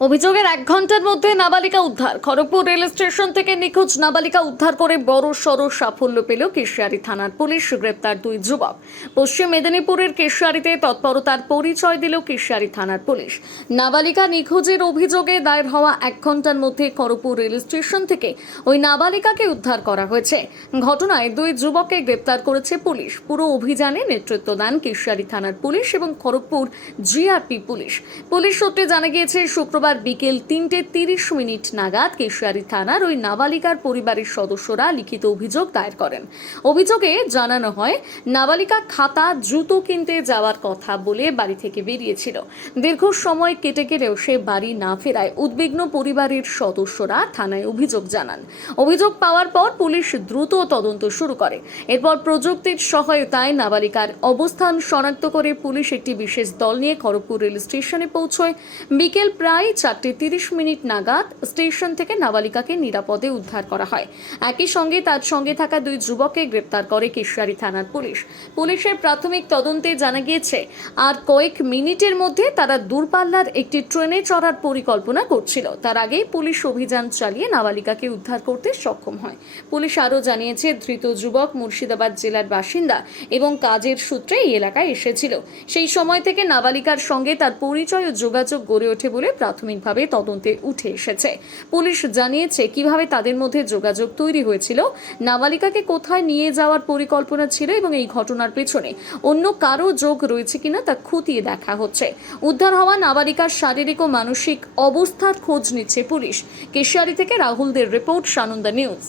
অভিযোগের 1 ঘন্টার মধ্যে নাবালিকা উদ্ধার। খড়গপুর রেল স্টেশন থেকে নিখোঁজ নাবালিকা উদ্ধার করে বড়সড় সাফল্য পেল কেশিয়ারি থানার পুলিশ। গ্রেপ্তার 2 যুবক। পশ্চিম মেদিনীপুরের কেশিয়ারিতে তৎপরতার পরিচয় দিল কেশিয়ারি থানার পুলিশ। নাবালিকা নিখোঁজের অভিযোগে দায়ের হওয়া 1 ঘন্টার মধ্যে খড়গপুর রেল স্টেশন থেকে ওই নাবালিকাকে উদ্ধার করা হয়েছে। ঘটনায় 2 যুবককে গ্রেপ্তার করেছে পুলিশ। পুরো অভিযানে নেতৃত্ব দেন কেশিয়ারি থানার পুলিশ এবং খড়গপুর জিআরপি পুলিশ। পুলিশ সূত্রে জানা গিয়েছে, শুক্রবার বিকেল 3:30 নাগাদ কেশিয়ারি থানার ওই নাবালিকার পরিবারের সদস্যরা লিখিত অভিযোগ দায়ের করেন। অভিযোগে জানানো হয়, নাবালিকা খাতা জুতো কিনতে যাওয়ার কথা বলে বাড়ি থেকে বেরিয়েছিল। দীর্ঘ সময় কেটে গেলেও সে বাড়ি না ফেরায় উদ্বিগ্ন পরিবারের সদস্যরা থানায় অভিযোগ জানান। অভিযোগ পাওয়ার পর পুলিশ দ্রুত তদন্ত শুরু করে। এরপর প্রযুক্তির সহায়তায় নাবালিকার অবস্থান শনাক্ত করে পুলিশ একটি বিশেষ দল নিয়ে খড়গপুর রেল স্টেশনে পৌঁছয়। বিকেল প্রায় 4:30 নাগাদ স্টেশন থেকে নাবালিকাকে নিরাপদে উদ্ধার করা হয়। একই সঙ্গে তার সঙ্গে থাকা 2 যুবককে গ্রেপ্তার করে কেশিয়ারি থানার পুলিশ। পুলিশের প্রাথমিক তদন্তে জানা গিয়েছে, আর কয়েক মিনিটের মধ্যে তারা দূরপাল্লার একটি ট্রেনে চড়ার পরিকল্পনা করছিল। তার আগেই পুলিশ অভিযান চালিয়ে নাবালিকাকে উদ্ধার করতে সক্ষম হয়। পুলিশ আরও জানিয়েছে, ধৃত যুবক মুর্শিদাবাদ জেলার বাসিন্দা এবং কাজের সূত্রে এই এলাকায় এসেছিল। সেই সময় থেকে নাবালিকার সঙ্গে তার পরিচয় ও যোগাযোগ গড়ে ওঠে বলে প্রাথমিকভাবে তদন্তে উঠে এসেছে। পুলিশ জানিয়েছে কিভাবে তাদের মধ্যে যোগাযোগ তৈরি হয়েছিল, নাবালিকাকে কোথায় নিয়ে যাওয়ার পরিকল্পনা ছিল এবং এই ঘটনার পেছনে অন্য কারো যোগ রয়েছে কিনা তা খতিয়ে দেখা হচ্ছে। উদ্ধার হওয়া নাবালিকার শারীরিক ও মানসিক অবস্থার খোঁজ নিচ্ছে পুলিশ। কেশিয়ারি থেকে রাহুলদের রিপোর্ট, সানন্দা নিউজ।